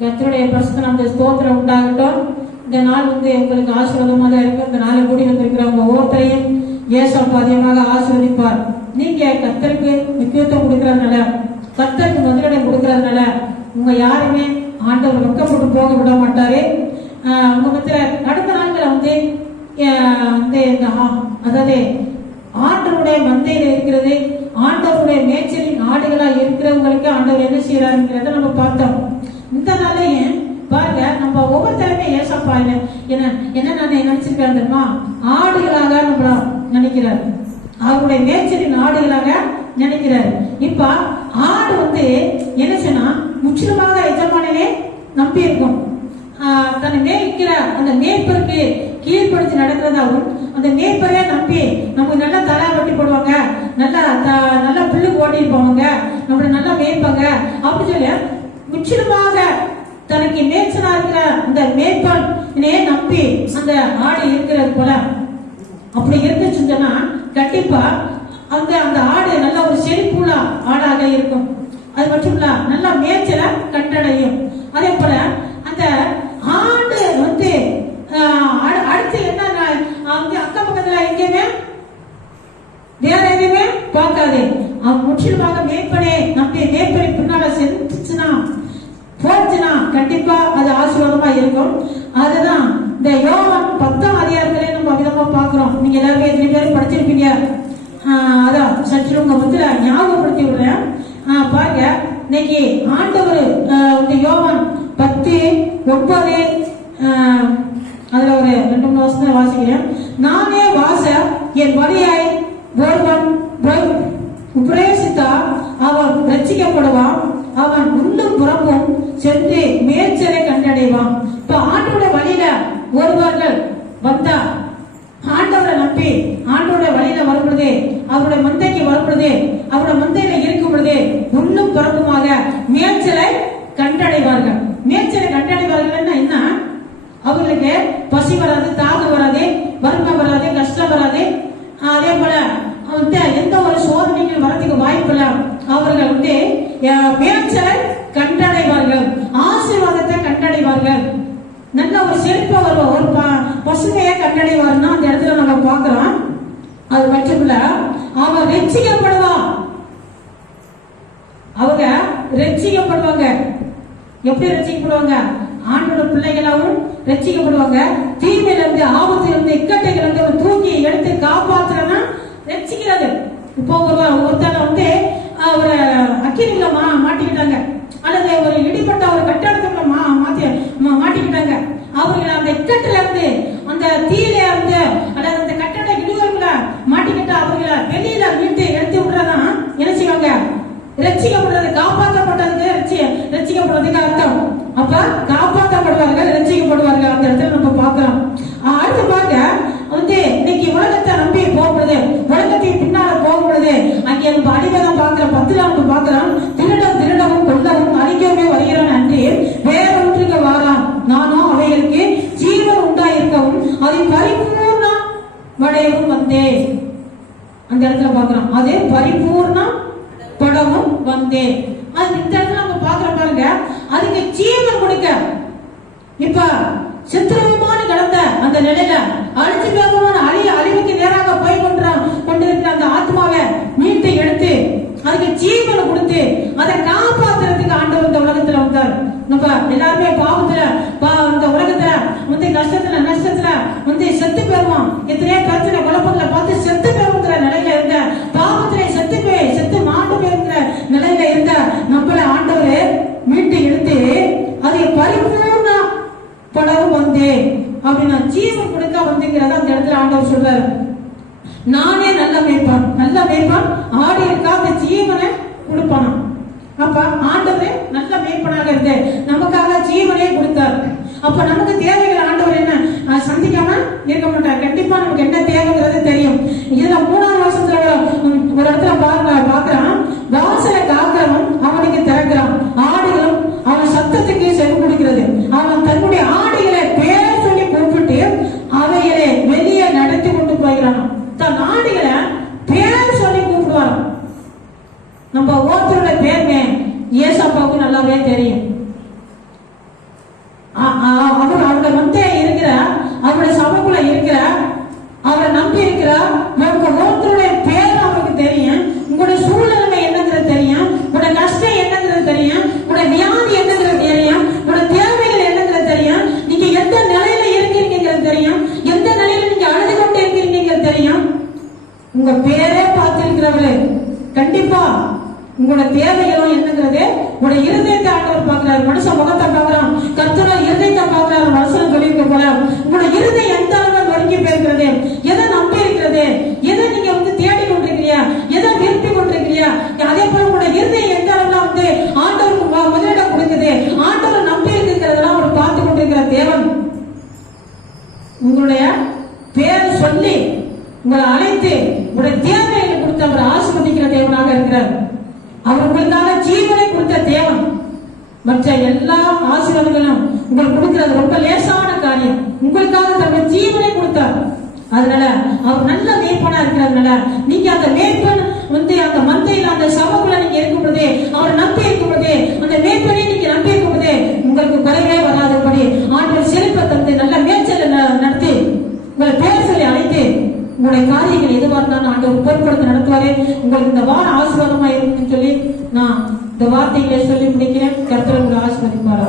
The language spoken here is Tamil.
கத்தருடைய பரிசுத்த அந்த ஸ்தோத்திரம் உண்டாகட்டும். இந்த நாள் வந்து எங்களுக்கு ஆசீர்வாதமாக இருக்கும் இந்த நாளை கூடி வந்திருக்கிறவங்க ஒவ்வொருத்தரையும் ஏசப்பா அதிகமாக ஆசீர்வதிப்பார். நீங்க கத்தருக்கு முக்கியத்துவம் கொடுக்கறதுனால கத்தருக்கு முதலிடம் கொடுக்கறதுனால உங்க யாருமே ஆண்டவர் போட்டு போக விட மாட்டாரு. உங்க மத்திய அடுத்த நாட்களை வந்து வந்து இந்த அதாவது ஆண்டவருடைய மந்தையில் இருக்கிறது ஆண்டவருடைய மேய்ச்சலின் ஆடுகளா இருக்கிறவங்களுக்கு ஆண்டவர் என்ன செய்யறாருங்கிறத நம்ம பார்த்தோம். இந்த நாளையும் பாருங்க நம்ம ஒவ்வொருத்தருமே ஏசப்பா என்ன என்ன என்ன நான் நினைச்சிருக்கேன் தெரியுமா? ஆடுகளாக நம்மள நினைக்கிறாரு. அவருடைய நேச்சரின் ஆடுகளாக நினைக்கிறாரு. இப்ப ஆடு வந்து என்ன சொன்னா முற்றிலுமாக எஜமானனே நம்பி இருக்கும் தன்னை மேய்க்கிற அந்த மேய்ப்பருக்கு கீழ்ப்படுத்தி நடக்கிறதாகவும் அந்த மேய்ப்பரே நம்பி நமக்கு நல்லா தலை வெட்டி போடுவாங்க நல்லா நல்லா புல்லுக்கு ஓட்டிட்டு போவாங்க நம்மள நல்லா மேய்ப்பாங்க அப்படி சொல்லி முற்றிலுமாக தனக்கு மேய்ச்சலா இருக்கிற அந்த மேய்ப்பனே நம்பி அந்த ஆடு இருக்கிறது போல. அப்படி இருந்துச்சுன்னு சொன்னா கண்டிப்பா அந்த அந்த ஆடு நல்ல ஒரு செழிப்புள்ள ஆடாக இருக்கும். அது மட்டும் இல்ல நல்லா மேய்ச்சல கட்டடையும் அதே போல அந்த ஆடு வந்து ஆஹ், அடுத்து என்ன அந்த அங்க அக்கம் பக்கத்துல எங்கேயுமே வேற எதுவுமே பார்க்காது. அவன் முற்றிலுமாக மேய்ப்பனே நம்பி மேய்ப்பனே கண்டிப்பா அது ஆசீர்வாதமா இருக்கும். அதுதான் இந்த யோவான் பத்தாம் அதிகாரத்திலே நம்ம விதமா பாக்குறோம் நீங்க எல்லாருமே எத்தனை பேரும் படிச்சிருப்பீங்க? அதான் சற்று உங்க வந்து ஞாபகப்படுத்தி விடுறேன். பாருங்க இன்னைக்கு ஆண்டவர் இந்த யோவான் பத்து ஒன்பது அதுல ஒரு ரெண்டு மூணு வருஷம் வாசிக்கிறேன். நானே வாச என் வழியாய் ஒருவன் போய் உபதேசித்தா அவன் ரட்சிக்கப்படுவான் அவன் உள்ளும் புறமும் சென்று மேய்ச்சலை கண்டடைவான். இப்ப ஆண்டோட வழியில ஒருவர்கள் வந்தா ஆண்டவரை நம்பி ஆண்டோட வழியில வரும்பொழுது அவருடைய மந்தைக்கு வரும்பொழுது அவருடைய மந்தையில இருக்கும் பொழுது உள்ளும் புறமுமாக மேய்ச்சலை கண்டடைவார்கள். மேய்ச்சலை கண்டடைவார்கள் என்ன அவங்களுக்கு பசி வராது தாகம் வராது வறுமை வராது கஷ்டம் வராது அதே போல வந்து எந்த ஒரு சோதனைகள் வரதுக்கு வாய்ப்பு இல்ல அவர்கள் வந்து அஹ், மேய்ச்சலை கண்டடைவார்கள் ஆசீர்வாதத்தை கண்டடைவார்கள் நல்ல ஒரு செழிப்பா வருவோம் ஒரு ப- பசுமையை கண்டடைவார்னா அந்த இடத்துல நம்ம பார்க்கிறோம். அது மட்டும் அவன் ரட்சிக்கப்படுவான் அவங்க ரட்சிக்கப்படுவாங்க. எப்படி ரட்சிக்கப்படுவாங்க? ஆண்டோட பிள்ளைகளாவும் ரட்சிக்கப்படுவாங்க. தீமையில இருந்து ஆபத்துல இருந்து இக்கட்டைகள் இருந்து தூக்கி எடுத்து காப்பாத்துறனா ரட்சிக்கிறது. இப்போ ஒரு ஒருத்தர் வந்து ஒரு அக்கிரியில மா மாட்டிக்கிட்டாங்க. அல்லது ஒரு இடிப்பட்ட ஒரு கட்டடத்துக்குள்ள மா இருந்தாங்க அவர்கள் அந்த இக்கட்டுல இருந்து அந்த தீயில இருந்து அதாவது அந்த கட்டட இடிவுக்குள்ள மாட்டிக்கிட்டு அவர்களை வெளியில மீட்டு எடுத்து விடுறதான் என்ன செய்வாங்க? ரசிக்கப்படுறது காப்பாற்றப்பட்டதுக்கு ரட்சி ரசிக்கப்படுறதுக்கு அர்த்தம். அப்ப காப்பாற்றப்படுவார்கள் ரசிக்கப்படுவார்கள் அந்த இடத்துல நம்ம பார்க்கலாம். அடுத்து பார்க்க வந்தே. அந்த இடத்துல பாக்குறோம் அது பரிபூர்ண படமும் வந்தேன் அது இந்த இடத்துல நம்ம பார்க்கிறோம் பாருங்க அதுக்கு ஜீவன் கொடுக்க. இப்ப சித்திரவமான கடந்த அந்த நிலையில அழிச்சு வேகமான அழிய அழிவுக்கு நேராக போய் கொண்டு கொண்டிருக்கிற அந்த ஆத்மாவை மீட்டு எடுத்து அதுக்கு ஜீவனை கொடுத்து அதை காப்ப ஆண்டவர் இந்த உலகத்துல வந்தார் நம்ம எல்லாருமே பாவத்துல பா- இந்த உலகத்துல வந்து கஷ்டத்துல நஷ்டத்துல வந்து செத்து போயிருவோம். எத்தனையோ பிரச்சனை குழப்பங்களை பார்த்து செத்து போயிருக்கிற நிலையில இருந்த பாவத்துல செத்து போய் செத்து மாண்டு போயிருக்கிற நிலையில இருந்த நம்மள ஆண்டவர் மீட்டு எடுத்து அதை பரிபூர்ண படவும் வந்தேன் அப்படின்னு ஜீவன் கொடுக்க வந்துங்கிறத அந்த இடத்துல ஆண்டவர் சொல்றாரு. நானே நல்ல மேய்ப்பான் நல்ல மேய்ப்பான் ஆடு இருக்கா அந்த ஜீவனை கொடுப்பானாம் அப்ப ஆண்டவர் நல்ல மேய்ப்பனாக இருந்து நமக்காக ஜீவனே கொடுத்தார் அப்ப நமக்கு தேவைகள் ஆண்டவர் என்ன? சந்திக்காம இருக்க மாட்டார். கண்டிப்பா நமக்கு என்ன தேவைங்கிறது தெரியும். இதுல மூணாவது வருஷத்துல ஒரு இடத்துல பாருங்க பாக்குறான் வாசலை காக்கிறவன் அவனுக்கு திறக்கிறான். ஆடுகளும் அவன் சத்தத்துக்கு செவி கொடுக்கிறது. அவன் தன்னுடைய ஆடுகளை பேர் சொல்லி கூப்பிட்டு அவைகளை வெளியே நடத்தி கொண்டு போகிறான். தன் ஆடுகளை பேர் சொல்லி கூப்பிடுவாராம். நம்ம ஒருத்தருடைய பேருங்க. ஏசப்பாவுக்கு நல்லாவே தெரியும். உங்களோட தேவைகளும் என்னங்கிறதே உடைய இருதயத்தை ஆண்டவர் பார்க்கிறார். மனுஷன் முகத்தை பார்க்கிறான். கர்த்தரோ இருதயத்தை பார்க்கிறார் மனுஷன் சொல்லியிருக்க போல. உங்களோட இருதயம் எந்த அளவு நொறுங்கி போயிருக்கிறது? எதை நம்பி இருக்கிறது? எதை நீங்க வந்து தேடி கொண்டிருக்கிறியா? எதை விரும்பி கொண்டிருக்கிறியா? அதே போல உங்களோட இருதயம் எந்த அளவுல வந்து ஆண்டவருக்கு முதலிடம் கொடுக்குது? ஆண்டவர் நம்பி இருக்கிறதெல்லாம் அவர் பார்த்து கொண்டிருக்கிற தேவன். உங்களுடைய பேரை சொல்லி உங்களை அழைத்து உங்களுடைய தேவைகளை கொடுத்து அவர் ஆசிர்வதிக்கிற தேவனாக இருக்கிறார் அவர் உங்களுக்காக ஜீவனை கொடுத்த தேவன் மற்ற எல்லா ஆசீர்வாதங்களும் உங்களுக்கு கொடுக்கிறது ரொம்ப லேசான காரியம். உங்களுக்காக தன்னுடைய ஜீவனை கொடுத்தார். அதனால அவர் நல்ல மேய்ப்பனா இருக்கிறதுனால நீங்க அந்த மேற்பன் வந்து அந்த மந்தையில அந்த சபைக்குள்ள நீங்க இருக்கும் பொழுதே அவர் நம்பி இருக்கும் பொழுதே அந்த மேய்ப்பனை நீங்க நம்பி இருக்கும் பொழுதே உங்களுக்கு குறைவே வராதபடி ஆண்டவர் செழிப்பை தந்து நல்ல மேய்ச்சல் நடத்தி உங்களை பேர் சொல்லி அழைத்து உங்களுடைய காரியங்கள் எதுவாக இருந்தாலும் ஆண்டவர் பொருட்படுத்த நடத்துவாரே. உங்களுக்கு இந்த வார ஆசீர்வாதமா இருக்குன்னு சொல்லி நான் இந்த வார்த்தைகளை சொல்லி முடிக்கிறேன் கர்த்தர் உங்களை ஆசீர்வதிப்பாரா